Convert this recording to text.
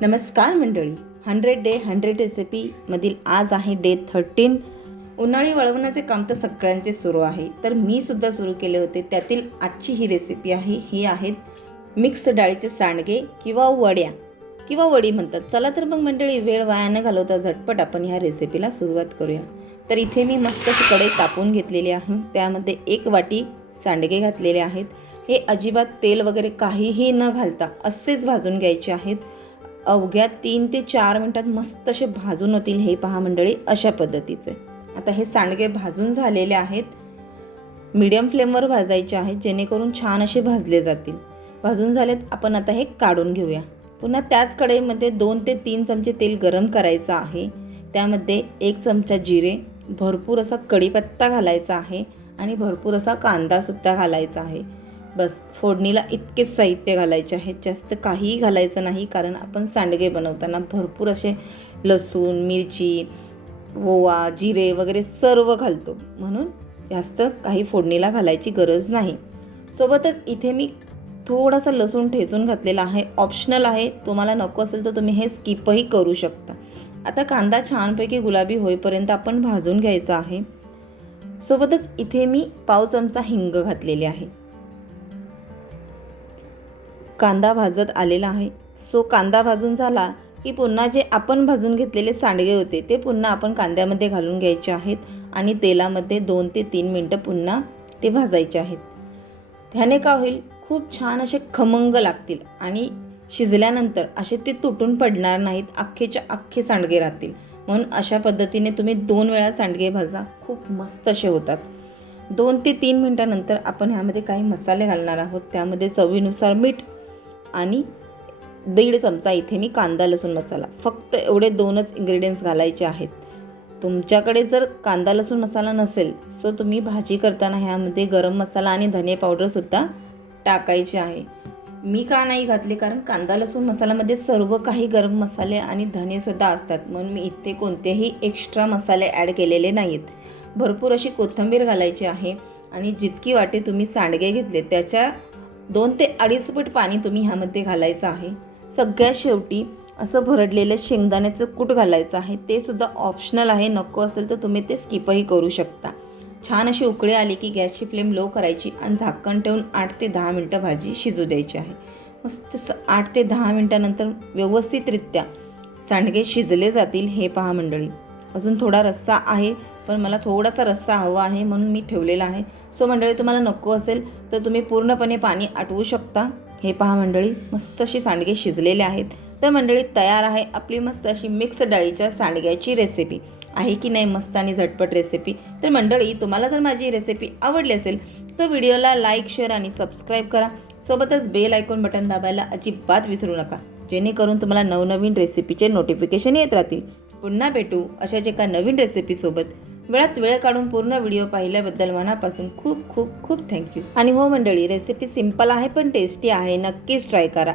नमस्कार मंडळी. Hundred day hundred रेसिपीमधील आज आहे डे थर्टीन. उन्हाळी वळवण्याचे काम तर सगळ्यांचे सुरू आहे. तर मी सुद्धा सुरू केले होते. त्यातील आजची ही रेसिपी आहे. ही आहेत मिक्स डाळीचे सांडगे किंवा वड्या किंवा वडी म्हणतात. चला तर मग मंडळी वेळ वाया न घालवता झटपट आपण ह्या रेसिपीला सुरुवात करूया. तर इथे मी मस्त कडे कापून घेतलेली आहे. त्यामध्ये एक वाटी सांडगे घातलेले आहेत. हे अजिबात तेल वगैरे काहीही न घालता असेच भाजून घ्यायचे आहेत. अवघ्या तीन ते चार मिनटात मस्त असे भाजून होतील हे पहा मंडळी अशा पद्धतीचे. आता हे सांडगे भाजून झालेले आहेत. मीडियम फ्लेमवर भाजायचे आहेत जेणेकरून छान असे भाजले जातील. भाजून झालेत आपण आता हे काढून घेऊया. पुन्हा त्याच कढईमध्ये दोन ते तीन चमचे तेल गरम करायचं आहे. त्यामध्ये एक चमचा जिरे भरपूर असा कढीपत्ता घालायचा आहे आणि भरपूर असा कांदासुद्धा घालायचा आहे. बस फोडणीला इतकेच साहित्य घालायचे आहेत जास्त काहीही घालायचं नाही कारण आपण सांडगे बनवताना भरपूर असे लसूण मिरची ओवा जिरे वगैरे सर्व घालतो. म्हणून जास्त काही फोडणीला घालायची गरज नाही. सोबतच इथे मी थोडासा लसूण ठेचून घातलेला आहे. ऑप्शनल आहे. तुम्हाला नको असेल तर तुम्ही हे स्किपही करू शकता. आता कांदा छानपैकी गुलाबी होईपर्यंत आपण भाजून घ्यायचा आहे. सोबतच इथे मी पाव चमचा हिंग घातलेले आहे. कांदा भाजत आलेला आहे. सो कांदा भाजून झाला की पुन्हा जे आपण भाजून घेतलेले सांडगे होते ते पुन्हा आपण कांद्यामध्ये घालून घ्यायचे आहेत आणि तेलामध्ये दोन ते तीन मिनटं पुन्हा ते भाजायचे आहेत. त्याने का होईल? खूप छान असे खमंग लागतील आणि शिजल्यानंतर असे ते तुटून पडणार नाहीत अख्खेच्या अख्खे सांडगे राहतील. म्हणून अशा पद्धतीने तुम्ही दोन वेळा सांडगे भाजा. खूप मस्त असे होतात. दोन ते तीन मिनटानंतर आपण ह्यामध्ये काही मसाले घालणार आहोत. त्यामध्ये चवीनुसार मीठ आणि दीड चमचा इथे मी कांदा लसूण मसाला. फक्त एवढे दोनच इन्ग्रेडियंट्स घालायचे आहेत. तुमच्याकडे जर कांदा लसूण मसाला नसेल सो तुम्ही भाजी करताना ह्यामध्ये गरम मसाला आणि धने पावडरसुद्धा टाकायचे आहे. मी का नाही घातले? कारण कांदा लसूण मसाल्यामध्ये सर्व काही गरम मसाले आणि धनेसुद्धा असतात. म्हणून मी इथे कोणतेही एक्स्ट्रा मसाले ॲड केलेले नाहीत. भरपूर अशी कोथिंबीर घालायची आहे आणि जितकी वाटे तुम्ही सांडगे घेतले त्याच्या दोन ते अडीच पट पाणी तुम्ही ह्यामध्ये घालायचं आहे. सगळ्यात शेवटी असं भरडलेलं शेंगदाण्याचं कूट घालायचं आहे. ते सुद्धा ऑप्शनल आहे. नको असेल तर तुम्ही ते स्किपही करू शकता. छान अशी उकळी आली की गॅसची फ्लेम लो करायची आणि झाकण ठेवून आठ ते दहा मिनटं भाजी शिजू द्यायची आहे. मस्त आठ ते दहा मिनटानंतर व्यवस्थितरित्या सांडगे शिजले जातील हे पहा मंडळी. अजून थोडा रस्सा आहे. पण मला थोडासा रस्सा हवा आहे म्हणून मी ठेवलेला आहे. सो मंडळी तुम्हाला नको असेल तर तुम्ही पूर्णपणे पाणी आटवू शकता. हे पहा मंडळी मस्त अशी सांडगे शिजलेले आहेत. तर मंडळी तयार आहे आपली मस्त अशी मिक्स डाळीच्या सांडग्याची रेसिपी आहे की नाही मस्त आणि झटपट रेसिपी तर मंडळी तुम्हाला जर माझी रेसिपी आवडली असेल तर व्हिडिओला लाईक शेअर आणि सबस्क्राईब करा. सोबतच बेल ऐकून बटन दाबायला अजिबात विसरू नका. जेणेकरून तुम्हाला नवनवीन रेसिपीचे नोटिफिकेशन येत राहतील. पुन्हा भेटू अशाच एका नवीन रेसिपीसोबत वेळात वेळ काढून पूर्ण व्हिडिओ पाहिल्याबद्दल मनापासून खूप खूप खूप थँक्यू आणि हो मंडळी रेसिपी सिंपल आहे पण टेस्टी आहे. नक्कीच ट्राय करा.